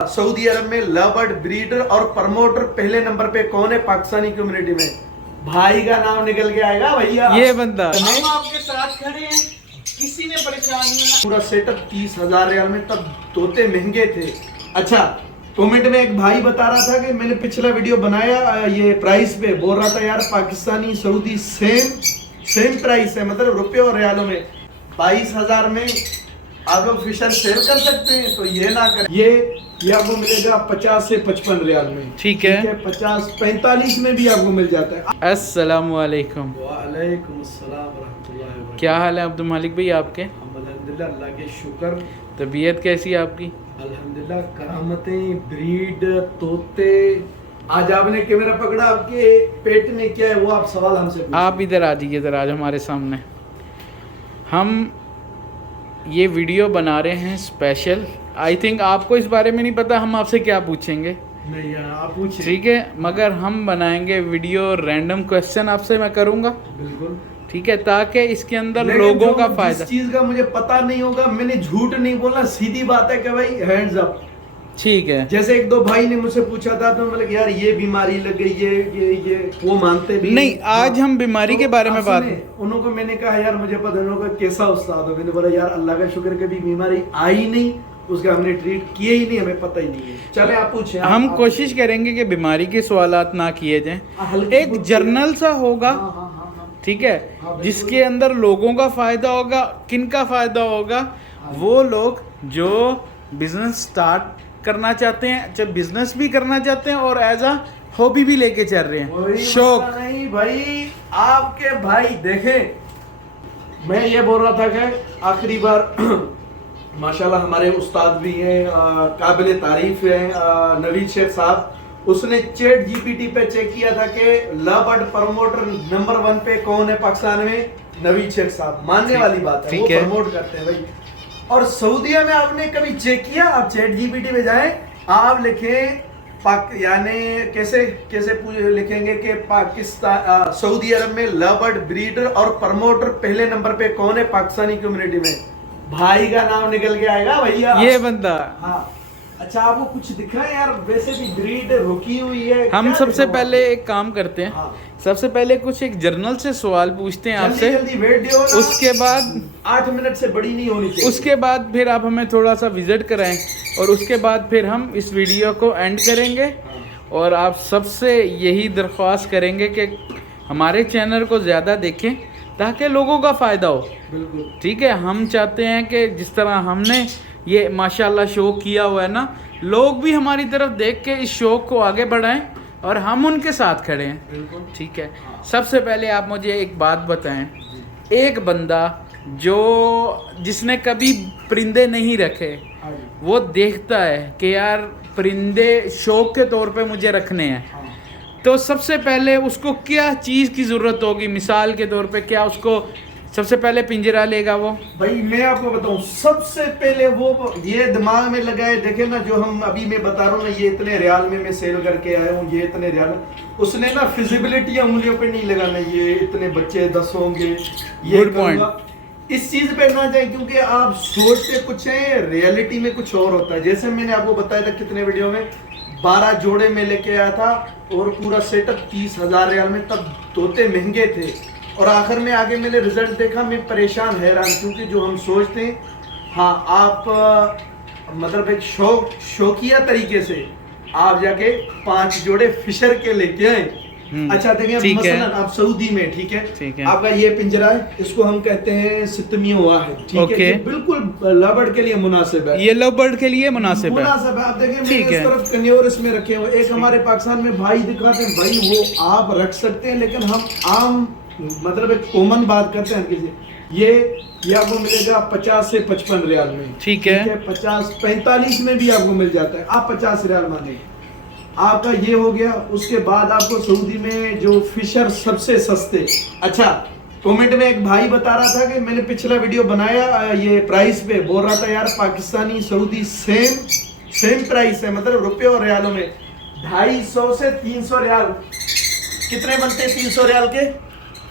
Saudi अरब में love bird breeder और promoter पहले नंबर पे कौन है पाकिस्तानी कम्युनिटी में? भाई का नाम निकल के आएगा भैया। ये बंदा हम आपके साथ खड़े हैं, किसी ने परेशान नहीं होना। पूरा सेटअप 30,000 रियाल में, तब तोते महंगे थे। अच्छा, कमेंट में एक भाई बता रहा था कि मैंने पिछला वीडियो बनाया ये प्राइस पे, बोल रहा था यार पाकिस्तानी सऊदी सेम प्राइस है, मतलब रुपये और रियालों में। 22,000 में आप लोग फिशर सेल कर सकते हैं, तो ये ना करें। ये आपको मिलेगा 50 से 55 रियाल में। ठीक है। 50-45 में भी आपको मिल जाता है। अस्सलाम वालेकुम। वालेकुम अस्सलाम वरहमतुल्लाहि वबरकातुहू। क्या हाल है अब्दुल मालिक भाई आपके? अल्हम्दुलिल्लाह, अल्लाह के शुक्र। तबीयत कैसी है आपकी? अल्हम्दुलिल्लाह, करामतें, ब्रीड, तोते। आज आपने कैमरा पकड़ा, आपके पेट में क्या है वो आप सवाल हमसे पूछिए। आप इधर आ जाइए, इधर आज हमारे सामने। हम ये वीडियो बना रहे हैं स्पेशल। आई थिंक आपको इस बारे में नहीं पता हम आपसे क्या पूछेंगे। नहीं यार, आप पूछिए। ठीक है, मगर हम बनाएंगे वीडियो, रैंडम क्वेश्चन आपसे मैं करूँगा। बिल्कुल ठीक है, ताकि इसके अंदर लेकिन लोगों का जिस फायदा। चीज का मुझे पता नहीं होगा, मैंने झूठ नहीं बोलना, सीधी बात है कि भाई हैंड्स अप। ठीक है। जैसे एक दो भाई ने मुझसे पूछा था, तो मतलब यार ये बीमारी लग गई, ये वो मानते भी नहीं, आज हम बीमारी के बारे में बात। उनको मैंने कहा यार मुझे पता नहीं होगा कैसा उस्ताद हो। मैंने बोला यार अल्लाह का शुक्र कभी बीमारी आई नहीं, उसका हमने ट्रीट किए ही नहीं, हमें पता ही नहीं है। चले आप पूछे। हम कोशिश करेंगे कि बीमारी के सवालात ना किए जाएं। एक जर्नल सा होगा, ठीक है, जिसके अंदर लोगों का फायदा होगा। किन का फायदा होगा? वो लोग जो बिजनेस स्टार्ट करना चाहते हैं, जब बिजनेस भी करना चाहते हैं और एज अ हॉबी भी लेके चल रहे हैं, शौक नहीं भाई। आपके भाई देखें, मैं ये बोल रहा था कि आखिरी बार माशाल्लाह हमारे उस्ताद भी हैं, काबिल तारीफ हैं, नवीद शेख साहब। उसने चैट जीपीटी पे चेक किया था कि लव बर्ड प्रमोटर नंबर 1 पे कौन है पाकिस्तान में? नवीद शेख साहब। मानने वाली बात है, वो प्रमोट करते हैं भाई। और सऊदीया में आपने कभी चेक किया? आप चैट जीपीटी पे जाएं, आप लिखें यानी कैसे लिखेंगे कि पाकिस्तान सऊदी अरब में लव बर्ड ब्रीडर और प्रमोटर पहले नंबर पे कौन है पाकिस्तानी कम्युनिटी में? भाई का नाम निकल के आएगा भैया। ये बंदा। हाँ, अच्छा आपको कुछ दिखा है यार? वैसे भी ब्रीड रुकी हुई है। हम सबसे पहले एक काम करते हैं। हाँ। सबसे पहले कुछ एक जर्नल से सवाल पूछते हैं आपसे। जल्दी वीडियो, उसके बाद 8 मिनट से बड़ी नहीं होनी चाहिए। उसके बाद फिर आप हमें थोड़ा सा विजिट कराएं, और उसके बाद फिर हम इस वीडियो को एंड करेंगे। और आप सबसे यही दरख्वास्त करेंगे कि हमारे चैनल को ज़्यादा देखें ताकि लोगों का फ़ायदा हो। बिल्कुल ठीक है, हम चाहते हैं कि जिस तरह हमने ये माशाल्लाह शो किया हुआ है ना, लोग भी हमारी तरफ देख के इस शो को आगे बढ़ाएं और हम उनके साथ खड़े हैं। बिल्कुल। ठीक है, सबसे पहले आप मुझे एक बात बताएं। एक बंदा जिसने कभी परिंदे नहीं रखे, वो देखता है कि यार परिंदे शौक के तौर पे मुझे रखने हैं, तो सबसे पहले उसको क्या चीज़ की ज़रूरत होगी? मिसाल के तौर पे क्या उसको सबसे पहले पिंजरा लेगा वो? भाई मैं आपको बताऊं, सबसे पहले वो ये दिमाग में लगाए, देखे ना जो हम अभी मैं बता रहा हूँ ना, ये इतने रियाल में मैं सेल करके आया हूँ, ये इतने रियाल। उसने ना फिजिबिलिटी उंगलियों पे नहीं लगाना, ये इतने बच्चे 10 होंगे, ये पॉइंट इस चीज पे ना जाए, क्योंकि आप सोचते कुछ है, रियलिटी में कुछ और होता है। जैसे मैंने आपको बताया था कितने वीडियो में, 12 जोड़े में लेके आया था और पूरा सेटअप 30,000 रियाल में, तब तोते महंगे थे। और आखिर में आगे मैंने रिजल्ट देखा, मैं परेशान हैरान, क्योंकि जो हम सोचते हैं, हाँ आप मतलब एक शौकिया तरीके से आप जाके 5 जोड़े फिशर के लेके आए। अच्छा देखिए, मसलन आप सऊदी में, ठीक है, आपका ये पिंजरा है, इसको हम कहते हैं सितमी हुआ है, ठीक है, बिल्कुल लव बर्ड के लिए मुनासिब है। ये लव बर्ड के लिए मुनासिब है। आप देखें, मैंने इस तरफ कन्योर इसमें रखे हुए। एक हमारे पाकिस्तान में भाई दिखाते हैं, भाई वो आप रख सकते हैं, लेकिन हम आम मतलब एक कॉमन बात करते हैं किसी। ये आपको मिलेगा 50 से 55 रियाल में। ठीक है, 50-45 में भी आपको मिल जाता है। आप 50 रियाल माने, आपका ये हो गया। उसके बाद आपको सऊदी में जो फिशर सबसे सस्ते। अच्छा, कमेंट में एक भाई बता रहा था कि मैंने पिछला वीडियो बनाया ये प्राइस पे, बोल रहा था यार पाकिस्तानी सऊदी सेम प्राइस है, मतलब रुपये और रियालों में। 250 से 300 रियाल कितने बनते हैं? 300 रियाल के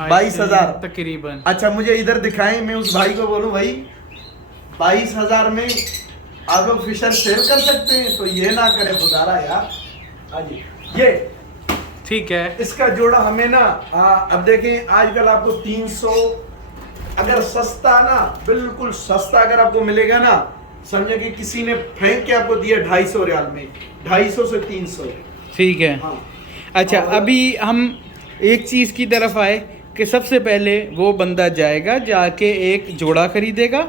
22,000 तकरीबन। अच्छा मुझे इधर दिखाएं, मैं उस भाई को बोलूं भाई 22,000 में आप लोग फिशर सेल कर सकते हैं तो ये ना करें खुदारा यार। हाँ जी, ये ठीक है। इसका जोड़ा हमें ना अब देखें आजकल आपको 300 अगर सस्ता ना, बिल्कुल सस्ता अगर आपको मिलेगा ना, समझे कि किसी ने फेंक के आपको दिया 250 रियाल में, 250 से 300। ठीक है। हाँ। अच्छा, और- अभी हम एक चीज़ की तरफ आए कि सबसे पहले वो बंदा जाएगा, जाके एक जोड़ा खरीदेगा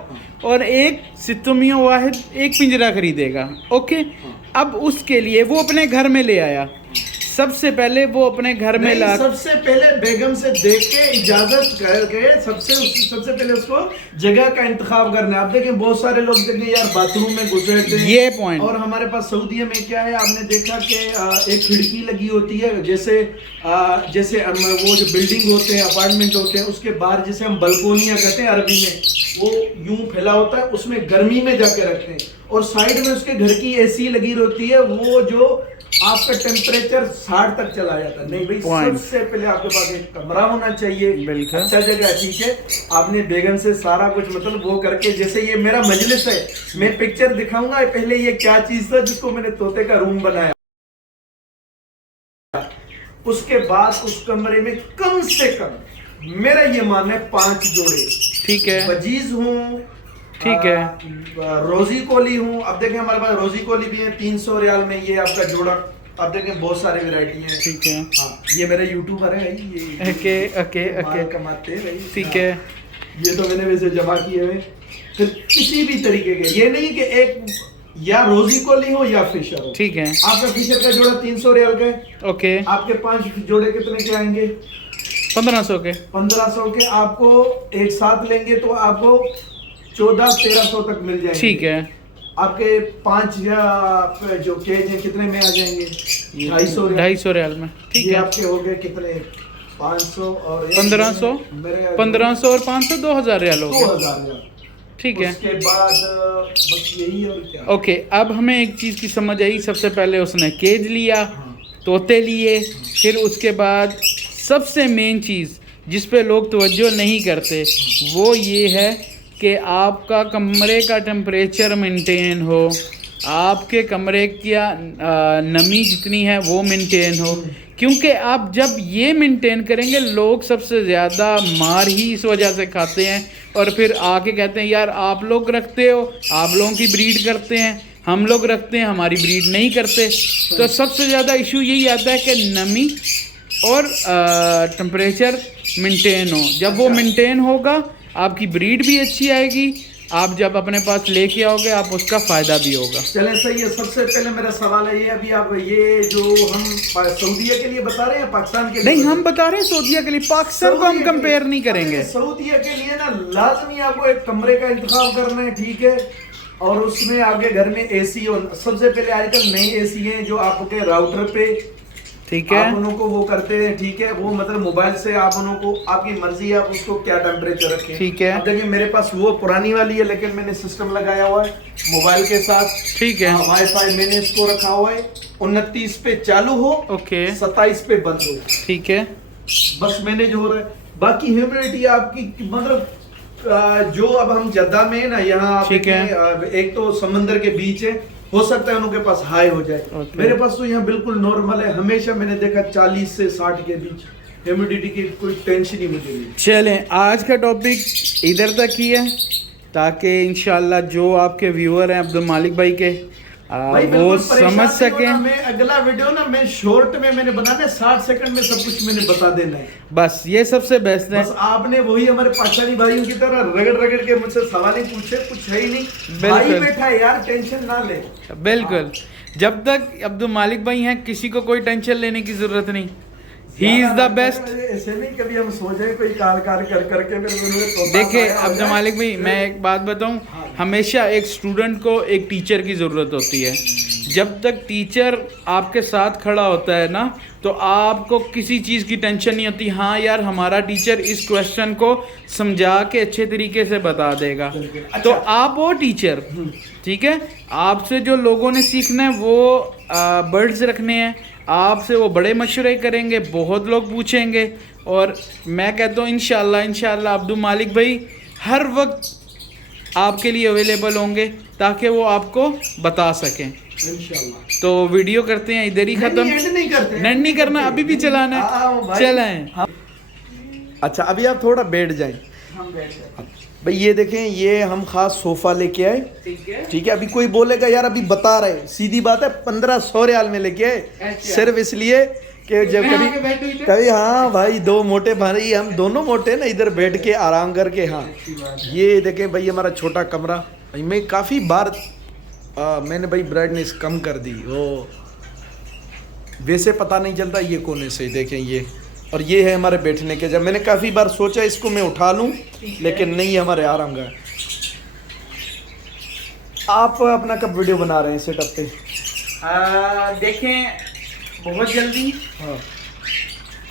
और एक सितुमियों वाहिद एक पिंजरा खरीदेगा। ओके, अब उसके लिए वो अपने घर में ले आया। सबसे पहले वो अपने घर में नहीं, ला, सबसे पहले बेगम से देख के इजाजत करके सबसे पहले उसको जगह का इंतखाब करना है। आप देखें बहुत सारे लोग देखें यार बाथरूम में घुस रहते हैं, ये पॉइंट। और हमारे पास सऊदीया में क्या है, आपने देखा कि एक खिड़की लगी होती है, जैसे वो जो बिल्डिंग होते हैं, अपार्टमेंट होते हैं, उसके बाहर जिसे हम बल्कोनिया कहते हैं अरबी में, वो यूं फैला होता है, उसमें गर्मी में जाके रखते हैं, और साइड में उसके घर की एसी लगी होती है, वो जो आपका टेम्परेचर 60 तक चला जाता है। नहीं भाई, Point. सबसे पहले आपके पास एक कमरा होना चाहिए, बिल्कुल। अच्छा जगह है, ठीक है। आपने बेगम से सारा कुछ मतलब वो करके, जैसे ये मेरा मजलिस है, मैं पिक्चर दिखाऊंगा पहले ये क्या चीज था जिसको मैंने तोते का रूम बनाया, उसके बाद उस कमरे में कम से कम मेरा ये मानना है 5 जोड़े, ठीक है, वजीज हूँ, ठीक है, रोजी कोली हूँ। अब देखें हमारे पास रोजी कोली भी है 300 रियाल में, ये आपका जोड़ा। अब देखें बहुत सारे वैरायटी हैं। ठीक है। हाँ, ये मेरा यूट्यूबर है भाई, ये ओके ओके माल ओके, कमाते हैं भाई। ठीक हाँ, है। ये तो मैंने वैसे जमा किए हुए। फिर किसी भी तरीके के, ये नहीं कि एक या रोजी कोली हो या फिशर हो। ठीक है, आपका फिशर का जोड़ा 300 रियाल का है, ओके। आपके 5 जोड़े कितने के आएंगे? 1500 के। 1500 के आपको एक साथ लेंगे तो आपको 1400-1300 तक मिल जाएंगे। ठीक है, आपके 5 या जो केज हैं कितने में आ जाएंगे? 250 रियाल। 250 रियाल में। ठीक ये है, आपके हो गए कितने? 500 और 1500, मेरे 1500 और 500 2000 रियाल हो गए। 2000 रियाल। ठीक है, उसके बाद बस यही और क्या। ओके। अब हमें एक चीज़ की समझ आई, सबसे पहले उसने केज लिया, तोते लिए, फिर उसके बाद सबसे मेन चीज़ जिस पे लोग तवज्जो नहीं करते वो ये है कि आपका कमरे का टेम्परेचर मेंटेन हो, आपके कमरे की नमी जितनी है वो मेंटेन हो, क्योंकि आप जब ये मेंटेन करेंगे लोग सबसे ज़्यादा मार ही इस वजह से खाते हैं, और फिर आके कहते हैं यार आप लोग रखते हो, आप लोगों की ब्रीड करते हैं, हम लोग रखते हैं हमारी ब्रीड नहीं करते। तो सबसे ज़्यादा इशू यही आता है कि नमी और टेम्परेचर मेंटेन हो। जब वो मेंटेन होगा आपकी ब्रीड भी अच्छी आएगी, आप जब अपने पास लेके आओगे आप उसका फ़ायदा भी होगा। चलें सही है। सबसे पहले मेरा सवाल है ये, अभी आप ये जो हम सऊदीया के लिए बता रहे हैं पाकिस्तान के लिए? नहीं, हम बता रहे हैं सऊदीया के लिए, पाकिस्तान को हम कंपेयर नहीं करेंगे। सऊदीया के लिए ना लाजमी आपको एक कमरे का इंतखाब करना है, ठीक है, और उसमें आपके घर में एसी हो। सबसे पहले आजकल नई एसी हैं जो आपके राउटर पे, ठीक है, आप उन्हों को वो करते हैं, ठीक है, वो मतलब मोबाइल से आप उन्हों को, आपकी मर्जी है आप उसको क्या टेम्परेचर रखें। ठीक है। अब देखिए मेरे पास वो पुरानी वाली है, लेकिन मैंने सिस्टम लगाया हुआ है मोबाइल के साथ। ठीक है, वाईफाई मैंने इसको रखा हुआ है, 29 पे चालू हो, ओके, 27 पे बंद हो, ठीक है, बस मैंने जो हो रहा है। बाकी ह्यूमिडिटी आपकी मतलब जो अब हम जद्दा में है ना, यहाँ आप ठीक है। देखें, एक तो समंदर के बीच है, हो सकता है उनके पास हाई हो जाए। Okay. मेरे पास तो यहाँ बिल्कुल नॉर्मल है, हमेशा मैंने देखा 40 से 60 के बीच ह्यूमिडिटी की कोई टेंशन ही मुझे नहीं। चलें आज का टॉपिक इधर तक ही है, ताकि इंशाल्लाह जो आपके व्यूअर हैं अब्दुल मालिक भाई के भाई वो बिल्कुल समझ परेशान नहीं होना। सकें। मैं अगला वीडियो ना मैं शॉर्ट में मैंने बनाना है, 60 सेकंड में सब कुछ मैंने बता देना है। बस ये सबसे बेस्ट है। बस आपने वही हमारे पाकिस्तानी भाइयों की तरह रगड़ रगड़ के मुझसे सवाल ही पूछे, कुछ है ही नहीं, भाई बिल्कुल। बैठा है यार, टेंशन ना ले। बिल्कुल, जब तक अब्दुल मालिक भाई हैं किसी को कोई टेंशन लेने की जरूरत नहीं। He is the best. ऐसे नहीं कभी हम सोचे कोई कार कर करके फिर देखिए अब्दुल मालिक भाई, मैं एक बात बताऊं, हमेशा एक स्टूडेंट को एक टीचर की ज़रूरत होती है। जब तक टीचर आपके साथ खड़ा होता है ना, तो आपको किसी चीज़ की टेंशन नहीं होती। हाँ यार, हमारा टीचर इस क्वेश्चन को समझा के अच्छे तरीके से बता देगा, तो आप वो टीचर, ठीक है। आपसे जो लोगों ने सीखना है वो बर्ड्स रखने हैं, आपसे वो बड़े मशवरे करेंगे, बहुत लोग पूछेंगे, और मैं कहता हूँ इंशाल्लाह अब्दुल मालिक भाई हर वक्त आपके लिए अवेलेबल होंगे, ताकि वो आपको बता सकें। इंशाल्लाह। तो वीडियो करते हैं इधर ही खत्म। नहीं करते, नहीं करना, अभी भी चलाना है, चलाएं। अच्छा अभी आप थोड़ा बैठ जाएं। हम बैठ गए। भाई ये देखें, ये हम खास सोफा लेके आए, ठीक है। ठीक है। अभी कोई बोलेगा यार अभी बता रहे, सीधी बात है 1500 रियाल में लेके आए, अच्छा। सिर्फ इसलिए कि जब मैं आगे बैठूं इधर? कभी हाँ भाई, दो मोटे भाई, हम दोनों मोटे ना, इधर बैठ के आराम करके। हाँ अच्छी बात है। ये देखें भाई हमारा छोटा कमरा, भाई मैं काफ़ी बार मैंने भाई ब्राइटनेस कम कर दी, वो वैसे पता नहीं चलता ये कोने से। देखें ये, और ये है हमारे बैठने के। जब मैंने काफ़ी बार सोचा इसको मैं उठा लूँ, लेकिन नहीं, हमारे आराम का। आप अपना कब वीडियो बना रहे हैं सेटअप पे? देखें बहुत जल्दी हाँ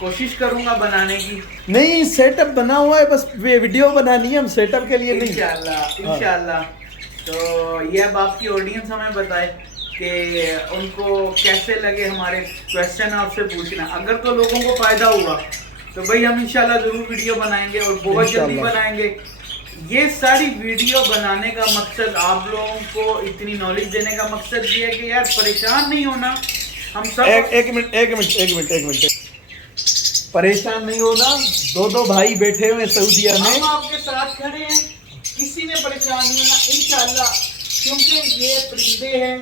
कोशिश करूंगा बनाने की। नहीं, सेटअप बना हुआ है, बस वीडियो बनानी है, हम सेटअप के लिए नहीं। इंशाल्लाह इंशाल्लाह। तो ये अब आपकी ऑडियंस हमें बताए कि उनको कैसे लगे हमारे क्वेश्चन आपसे पूछना। अगर तो लोगों को फायदा हुआ तो भाई हम इंशाल्लाह जरूर वीडियो बनाएंगे, और बहुत जल्दी इंशाल्लाह। बनाएंगे। ये सारी वीडियो बनाने का मकसद आप लोगों को इतनी नॉलेज देने का मकसद ये है कि यार परेशान नहीं होना। हम सब एक मिनट, परेशान नहीं होना। दो भाई बैठे हुए सऊदीया में, हम आपके साथ खड़े हैं, किसी ने परेशान नहीं होना इंशाल्लाह। क्योंकि ये परिंदे हैं,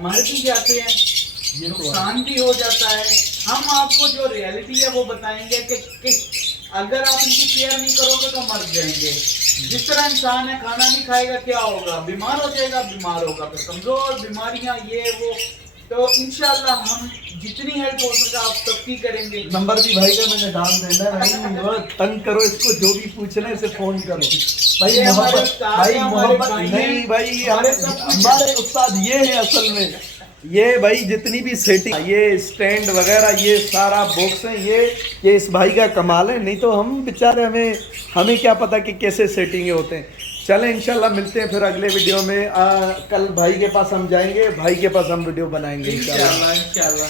मर भी जाते हैं, नुकसान भी हो जाता है। हम आपको जो रियलिटी है वो बताएंगे कि अगर आप इनकी केयर नहीं करोगे तो मर जाएंगे। जिस तरह इंसान है, खाना नहीं खाएगा क्या होगा, बीमार हो जाएगा, बीमार होगा फिर कमजोर, बीमारियां ये वो। तो इंशाल्लाह हम जितनी हेल्प हो सके आप सबकी करेंगे। नंबर भी भाई का मैंने डाल देना भाई, वो तंग करो इसको, जो भी पूछना है इसे फोन करो भाई। ये हमारे मोहब्बत, उस्ताद भाई हैं, हमारे मोहब्बत भाई नहीं हैं, भाई, हमारे सब कुछ हमारे उस्ताद ये है असल में। ये भाई जितनी भी सेटिंग, ये स्टैंड वगैरह, ये सारा बॉक्स है, ये इस भाई का कमाल है। नहीं तो हम बेचारे, हमें क्या पता कि कैसे सेटिंग होते हैं। चलें इंशाल्लाह मिलते हैं फिर अगले वीडियो में। कल भाई के पास हम जाएंगे, भाई के पास हम वीडियो बनाएंगे इंशाल्लाह। इंशाल्लाह।